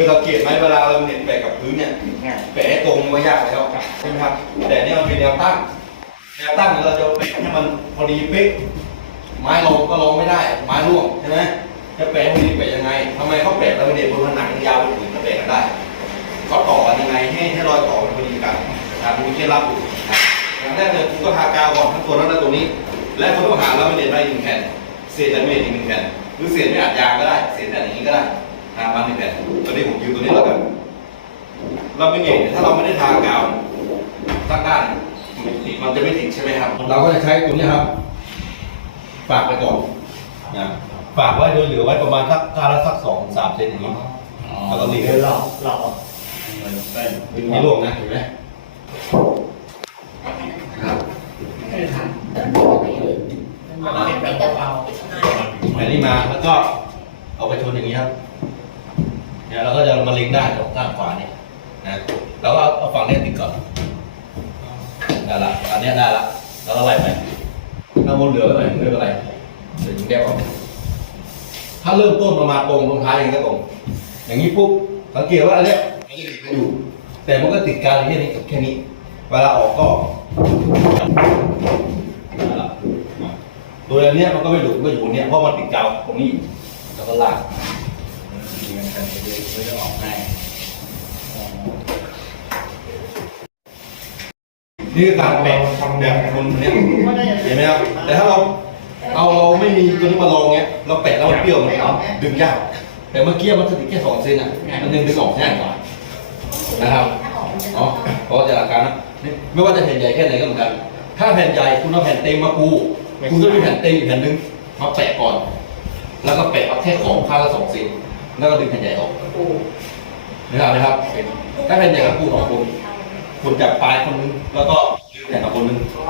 คือสังเกตไหมเวลาเราเน็ตแปะกับพื้นเนี่ยแปะให้ตรงมันก็ยากแล้วใช่ไหมครับ แต่เนี่ยมันเป็นแนวตั้งแนวตั้งเนี่ยเราจะแปะให้มันพอดีเป๊ะไม้ลงก็ลงไม่ได้ ไม้ร่วงใช่ไหมจะแปะให้พอดีแปะยังไงทำไมเขาแปะแล้วเน็ตบนผนังยาวไปถึงจะแปะกันได้เขาต่อกันยังไงให้ให้รอยต่อมันพอดีกันนะครับมีเคล็ดลับอยู่นะครับอย่างแรกเลยคุณก็ทากาวก่อนทั้งตัวนั้นและตัวนี้ และคุณต้องหาแล้วเน็ตมาอีกหนึ่งแผ่นเศษแล้วเน็ตอีกหนึ่งแผ่นหรือเศษไม่อัดยางก็ได้เศษแบบอย่างนี้ก็ได้ หามาหนึ่งแผ่นตัวนี้ผมยืมตัวนี้แล้วกัน เราไม่เก่งถ้าเราไม่ได้ทากาวสักด้านมันติดมันจะไม่ติดใช่ไหมครับ เราก็จะใช้ตัวนี้ครับ ฝากไปก่อนนะฝากไว้โดยเหลือไว้ประมาณสักกาละสักสองสามเซนอย่างนี้แล้วก็รีบหลอกหลอกดึงไม่ลงนะเห็นไหมครับไม่ทันติดกับเบาแผ่นนี้มาแล้วก็เอาไปชนอย่างนี้ครับ เนี่ยเราก็จะมาเล็งได้ตรงด้านขวาเนี่ยนะแล้วก็เอาฝั่งนี้ติดก่อนได้ละอันนี้ได้ละแล้วก็ไล่ไปถ้าบนเหลือไว้หน่อยไม่เป็นไรเดี๋ยวยิงแก้ออกถ้าเริ่มต้นประมาณตรงตรงท้ายอย่างนี้ก็ตรง อย่างนี้ปุ๊บสังเกตว่าอันเนี้ยมันจะติดกันอยู่ แต่มันก็ติดการแค่นี้กับแค่นี้ เวลาออกก็นั่นแหละตัวอันเนี้ยมันก็ไม่หลุดมันก็อยู่เนี้ยเพราะมันติดกาวตรงนี้แล้วก็ลาก มีกันกันเยอะไม่ได้ออกง่ายนี่คือการแปะแบบคนเนี้ยเห็นไหมครับแต่ถ้าเราเอาเราไม่มีตัวนี้มาลองเงี้ยเราแปะแล้วมันเปรี้ยวมันดึงยากแต่เมื่อกี้มันติดแค่สองเซนอะมันยังดึงออกง่ายกว่านะครับอ๋อเพราะว่าจะหลักการนะไม่ว่าจะแผ่นใหญ่แค่ไหนก็เหมือนกันถ้าแผ่นใหญ่คุณเอาแผ่นเต็มมาปูคุณก็มีแผ่นเต็มอีกแผ่นหนึงมาแปะก่อน แล้วก็แปะเอาแค่ของข้างละสองเซน แล้วก็ดึงแผ่นใหญ่ออกนะครับนะครับถ้าแผ่นใหญ่กับปูสองคนคุณจับปลายคนนึงแล้วก็ดึงแผ่นออกคนนึงนะครับ